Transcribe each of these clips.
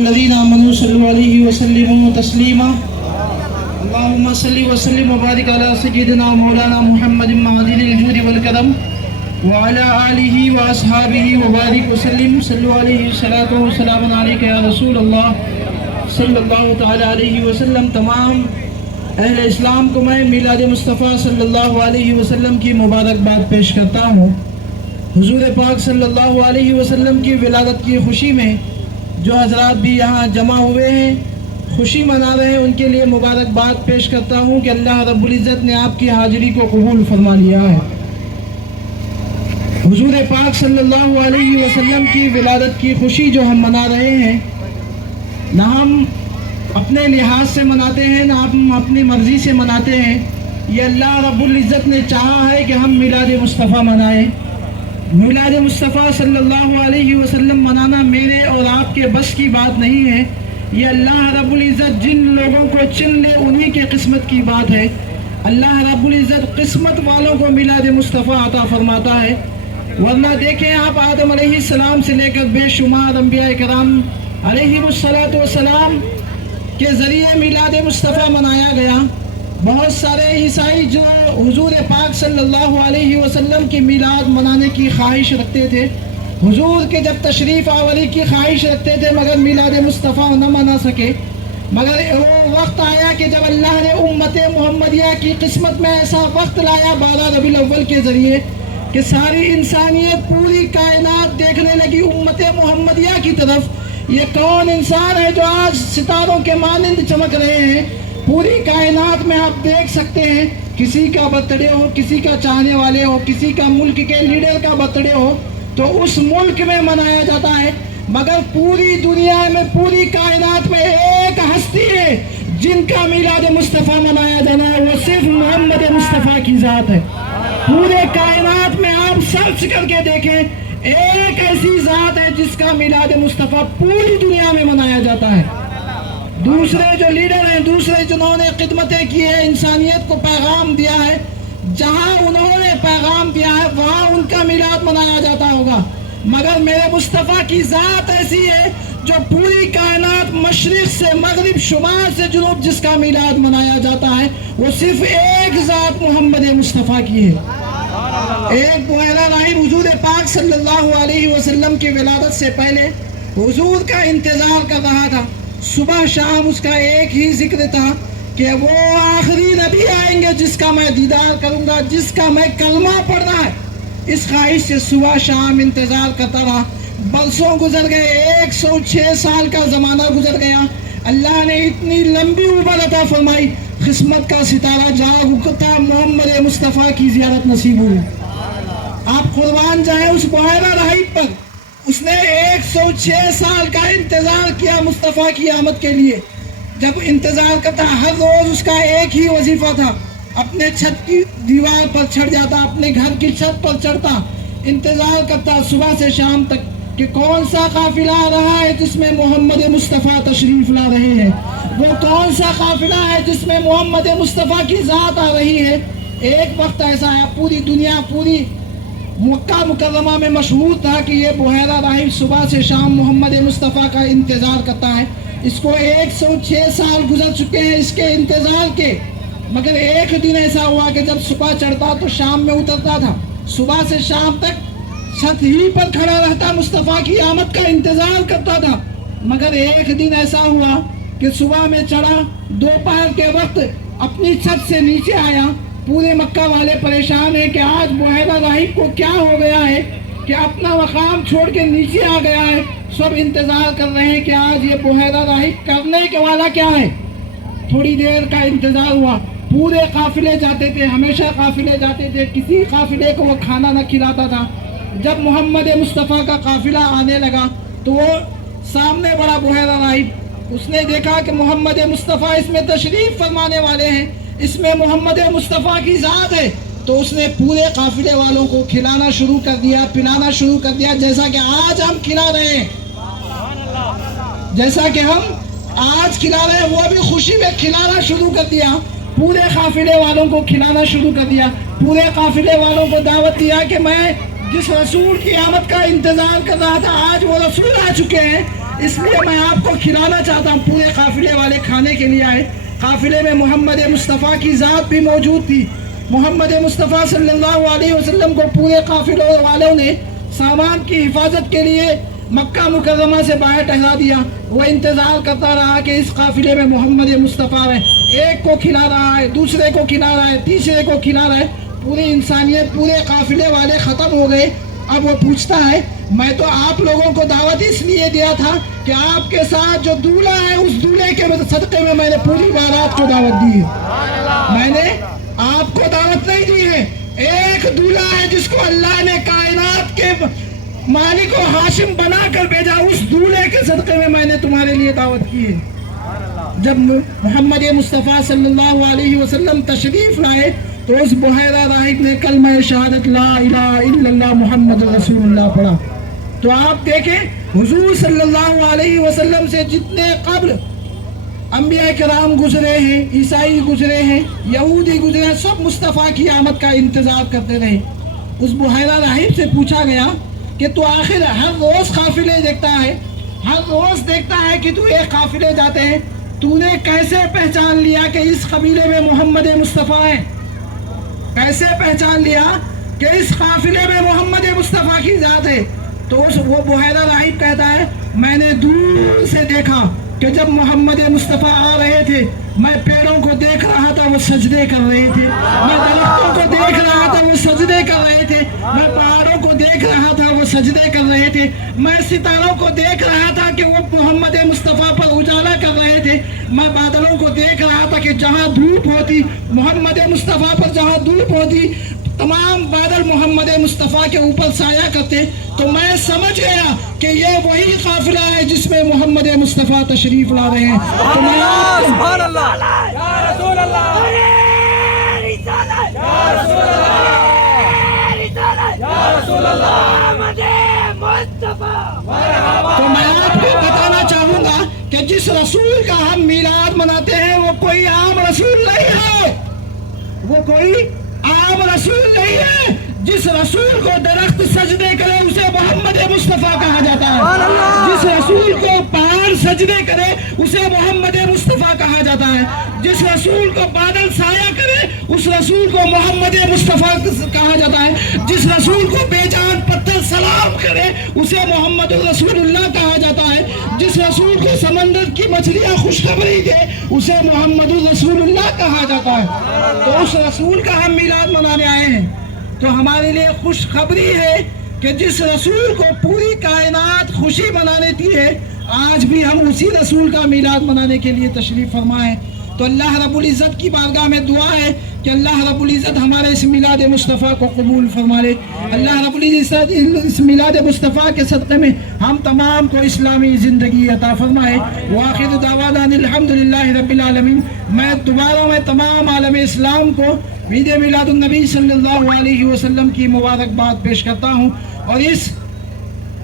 الذين آمنوا صلوا عليه وسلموا تسليما اللهم صل وسلم وبارك على سيدنا مولانا محمد معدن الجود والكرم وعلى آله وأصحابه وبارك وسلم صلوا عليه الصلاة والسلام عليك يا رسول الله صلی اللہ تعالی علیہ وسلم۔ تمام اہل اسلام کو میں میلاد مصطفیٰ صلی اللہ علیہ وسلم کی مبارکباد پیش کرتا ہوں۔ حضور پاک صلی اللہ علیہ وسلم کی ولادت کی خوشی میں جو حضرات بھی یہاں جمع ہوئے ہیں، خوشی منا رہے ہیں، ان کے لیے مبارکباد پیش کرتا ہوں کہ اللہ رب العزت نے آپ کی حاضری کو قبول فرما لیا ہے۔ حضور پاک صلی اللہ علیہ وسلم کی ولادت کی خوشی جو ہم منا رہے ہیں، نہ ہم اپنے لحاظ سے مناتے ہیں نہ ہم اپنی مرضی سے مناتے ہیں، یہ اللہ رب العزت نے چاہا ہے کہ ہم میلاد مصطفیٰ منائیں۔ میلاد مصطفیٰ صلی اللہ علیہ وسلم منانا میرے اور آپ کے بس کی بات نہیں ہے، یہ اللہ رب العزت جن لوگوں کو چن لے انہی کے قسمت کی بات ہے۔ اللہ رب العزت قسمت والوں کو میلاد مصطفیٰ عطا فرماتا ہے، ورنہ دیکھیں آپ آدم علیہ السلام سے لے کر بے شمار انبیاء کرام علیہم السلام کے ذریعے میلاد مصطفیٰ منایا گیا۔ بہت سارے عیسائی جو حضور پاک صلی اللہ علیہ وسلم کی میلاد منانے کی خواہش رکھتے تھے، حضور کے جب تشریف آوری کی خواہش رکھتے تھے مگر میلاد مصطفیٰ نہ منا سکے، مگر وہ وقت آیا کہ جب اللہ نے امت محمدیہ کی قسمت میں ایسا وقت لایا 12 ربیع الاول کے ذریعے کہ ساری انسانیت پوری کائنات دیکھنے لگی امت محمدیہ کی طرف۔ یہ کون انسان ہے جو آج ستاروں کے مانند چمک رہے ہیں؟ پوری کائنات میں آپ دیکھ سکتے ہیں، کسی کا برتھ ڈے ہو، کسی کا چاہنے والے ہو، کسی کا ملک کے لیڈر کا برتھ ڈے ہو تو اس ملک میں منایا جاتا ہے، مگر پوری دنیا میں پوری کائنات میں ایک ہستی ہے جن کا میلاد مصطفیٰ منایا جانا ہے، وہ صرف محمد مصطفیٰ کی ذات ہے۔ پورے کائنات میں آپ سرچ کر کے دیکھیں، ایک ایسی ذات ہے جس کا میلاد مصطفیٰ پوری دنیا میں منایا جاتا ہے۔ دوسرے جو لیڈر ہیں، دوسرے جنہوں نے خدمتیں کی ہیں، انسانیت کو پیغام دیا ہے، جہاں انہوں نے پیغام دیا ہے وہاں ان کا میلاد منایا جاتا ہوگا، مگر میرے مصطفیٰ کی ذات ایسی ہے جو پوری کائنات مشرق سے مغرب، شمال سے جنوب جس کا میلاد منایا جاتا ہے، وہ صرف ایک ذات محمد مصطفیٰ کی ہے۔ ایک بحیرہ راہب حضور پاک صلی اللہ علیہ وسلم کی ولادت سے پہلے حضور کا انتظار کر رہا تھا، صبح شام اس کا ایک ہی ذکر تھا کہ وہ آخری نبی آئیں گے جس کا میں دیدار کروں گا، جس کا میں کلمہ پڑھنا ہے۔ اس خواہش سے صبح شام انتظار کرتا رہا، برسوں گزر گئے، 106 سال کا زمانہ گزر گیا، اللہ نے اتنی لمبی عمر عطا فرمائی، قسمت کا ستارہ جاگ اٹھا، محمد مصطفیٰ کی زیارت نصیب ہوئی۔ آپ قربان جائیں اس بحیرہ راہب پر، اس نے 106 سال کا انتظار کیا مصطفیٰ کی آمد کے لیے۔ جب انتظار کرتا ہر روز اس کا ایک ہی وظیفہ تھا، اپنے چھت کی دیوار پر چڑھ جاتا، اپنے گھر کی چھت پر چڑھتا، انتظار کرتا صبح سے شام تک کہ کون سا قافلہ آ رہا ہے جس میں محمد مصطفیٰ تشریف لا رہے ہیں، وہ کون سا قافلہ ہے جس میں محمد مصطفیٰ کی ذات آ رہی ہے۔ ایک وقت ایسا ہے پوری دنیا، پوری مکہ مکرمہ میں مشہور تھا کہ یہ بحیرہ راہب صبح سے شام محمد مصطفیٰ کا انتظار کرتا ہے۔ اس کو 106 سال گزر چکے ہیں اس کے انتظار کے، مگر ایک دن ایسا ہوا کہ جب صبح چڑھتا تو شام میں اترتا تھا، صبح سے شام تک چھت ہی پر کھڑا رہتا، مصطفیٰ کی آمد کا انتظار کرتا تھا، مگر ایک دن ایسا ہوا کہ صبح میں چڑھا، دوپہر کے وقت اپنی چھت سے نیچے آیا، پورے مکہ والے پریشان ہیں کہ آج بحیرہ راہب کو کیا ہو گیا ہے کہ اپنا مقام چھوڑ کے نیچے آ گیا ہے، سب انتظار کر رہے ہیں کہ آج یہ بحیرہ راہب کرنے کے والا کیا ہے۔ تھوڑی دیر کا انتظار ہوا، پورے قافلے جاتے تھے، ہمیشہ قافلے جاتے تھے، کسی قافلے کو وہ کھانا نہ کھلاتا تھا۔ جب محمد مصطفیٰ کا قافلہ آنے لگا تو وہ سامنے بڑا بحیرہ راہب، اس نے دیکھا کہ محمد مصطفیٰ اس میں تشریف فرمانے والے ہیں، اس میں محمد مصطفیٰ کی ذات ہے، تو اس نے پورے قافلے والوں کو کھلانا شروع کر دیا، پلانا شروع کر دیا، جیسا کہ آج ہم کھلا رہے ہیں، جیسا کہ ہم آج کھلا رہے ہیں، وہ بھی خوشی میں کھلانا شروع کر دیا، پورے قافلے والوں کو کھلانا شروع کر دیا، پورے قافلے والوں کو دعوت دیا کہ میں جس رسول کی آمد کا انتظار کر رہا تھا آج وہ رسول آ چکے ہیں، اس لیے میں آپ کو کھلانا چاہتا ہوں. پورے قافلے والے کھانے کے لیے آئے. قافلے میں محمد مصطفیٰ کی ذات بھی موجود تھی. محمد مصطفیٰ صلی اللہ علیہ وسلم کو پورے قافلے والوں نے سامان کی حفاظت کے لیے مکہ مکرمہ سے باہر ٹھہرا دیا. وہ انتظار کرتا رہا کہ اس قافلے میں محمد مصطفیٰ ہے. ایک کو کھلا رہا ہے, دوسرے کو کھلا رہا ہے, تیسرے کو کھلا رہا ہے. پوری انسانیت, پورے قافلے والے ختم ہو گئے. اب وہ پوچھتا ہے میں تو آپ لوگوں کو دعوت اس لیے دیا تھا کہ آپ کے ساتھ جو دولہا ہے اس دولہے کے صدقے میں نے پوری بارات کو دعوت دی ہے. میں نے آپ کو دعوت نہیں دی ہے. ایک دولہا ہے جس کو اللہ نے کائنات کے مالک و ہاشم بنا کر بھیجا, اس دولہے کے صدقے میں نے تمہارے لیے دعوت کی ہے. جب محمد مصطفیٰ صلی اللہ علیہ وسلم تشریف لائے تو اس بحیرہ راہب نے کلمہ شہادت لا الہ الا اللہ محمد رسول اللہ پڑھا. تو آپ دیکھیں حضور صلی اللہ علیہ وسلم سے جتنے قبل انبیاء کرام گزرے ہیں, عیسائی گزرے ہیں, یہودی گزرے ہیں, سب مصطفیٰ کی آمد کا انتظار کرتے رہے. اس بحیرہ راہب سے پوچھا گیا کہ تو آخر ہر روز قافلے دیکھتا ہے, ہر روز دیکھتا ہے کہ تو ایک قافلے جاتے ہیں, تو نے کیسے پہچان لیا کہ اس قبیلے میں محمد مصطفیٰ ہے؟ کیسے پہچان لیا کہ اس قافلے میں محمد مصطفیٰ کی ذات ہے؟ تو وہ بحیرہ راہب کہتا ہے میں نے دور سے دیکھا کہ جب محمد مصطفیٰ آ رہے تھے میں پیڑوں کو دیکھ رہا تھا وہ سجدے کر رہے تھے, میں درختوں کو دیکھ رہا تھا وہ سجدے کر رہے تھے, میں پہاڑوں کو دیکھ رہا تھا وہ سجدے کر رہے تھے, میں ستاروں کو دیکھ رہا تھا کہ وہ محمد مصطفیٰ پر اجالا کر رہے تھے, میں بادلوں کو دیکھ رہا تھا کہ جہاں دھوپ ہوتی محمد مصطفیٰ پر, جہاں دھوپ ہوتی تمام بادل محمد مصطفیٰ کے اوپر سایہ کرتے. تو میں سمجھ گیا کہ یہ وہی قافلہ ہے جس میں محمد مصطفیٰ تشریف لا رہے ہیں. تو میں سبحان اللہ یا رسول اللہ یا رسول اللہ تو میں آپ کو بتانا چاہوں گا کہ جس رسول کا ہم میلاد مناتے ہیں وہ کوئی عام رسول نہیں ہے, وہ کوئی عام رسول نہیں ہے. جس رسول کو درخت سجدے کرے اسے محمد مصطفیٰ کہا جاتا ہے, جس رسول کو پہاڑ سجدے کرے اسے محمد مصطفیٰ کہا جاتا ہے, جس رسول کو بادل سایہ کرے اس رسول کو محمد مصطفیٰ کہا جاتا ہے, جس رسول کو بے جان پتھر سلام کرے اسے محمد رسول اللہ کہا جاتا ہے, جس رسول کو سمندر کی مچھلیاں خوشخبری دے اسے محمد رسول اللہ کہا جاتا ہے. تو اس رسول کا ہم میلاد منانے آئے ہیں. تو ہمارے لیے خوشخبری ہے کہ جس رسول کو پوری کائنات خوشی منانے کی ہے آج بھی ہم اسی رسول کا میلاد منانے کے لیے تشریف فرما ہے. تو اللہ رب العزت کی بارگاہ میں دعا ہے کہ اللہ رب العزت ہمارے اس میلاد مصطفیٰ کو قبول فرما لے. اللہ رب العزت اس میلاد مصطفیٰ کے صدقے میں ہم تمام کو اسلامی زندگی عطا فرمائے. وآخر دعوانا الحمدللہ رب العالمین. میں دوبارہ تمام عالم اسلام کو عید میلاد النبی صلی اللہ علیہ وسلم کی مبارکباد پیش کرتا ہوں, اور اس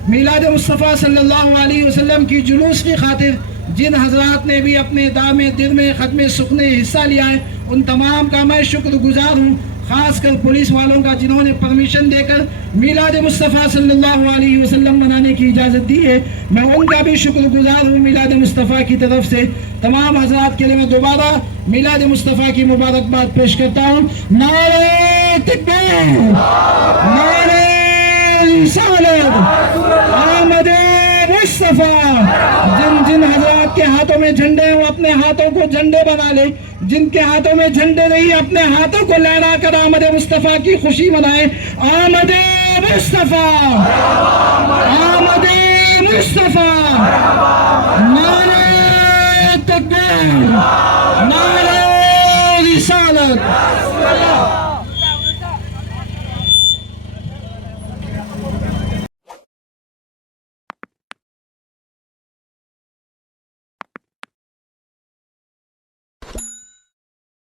میلاد مصطفیٰ صلی اللہ علیہ وسلم کی جلوس کی خاطر جن حضرات نے بھی اپنے دام دل میں ختم سکنے حصہ لیا ہے ان تمام کا میں شکر گزار ہوں, خاص کر پولیس والوں کا جنہوں نے پرمیشن دے کر میلاد مصطفیٰ صلی اللہ علیہ وسلم منانے کی اجازت دی ہے. میں ان کا بھی شکر گزار ہوں میلاد مصطفیٰ کی طرف سے. تمام حضرات کے لیے میں دوبارہ میلاد مصطفیٰ کی مبارکباد پیش کرتا ہوں. نعرہ تکبیر, نعرہ رسالت, آمد مصطفیٰ. جن حضرات کے ہاتھوں میں جھنڈے ہیں وہ اپنے ہاتھوں کو جھنڈے بنا لے, جن کے ہاتھوں میں جھنڈے نہیں اپنے ہاتھوں کو لہرا کر آمد مصطفیٰ کی خوشی منائیں. آمد مصطفیٰ, آمد مصطفیٰ. نعرہ تکبیر, نعرہ رسالت.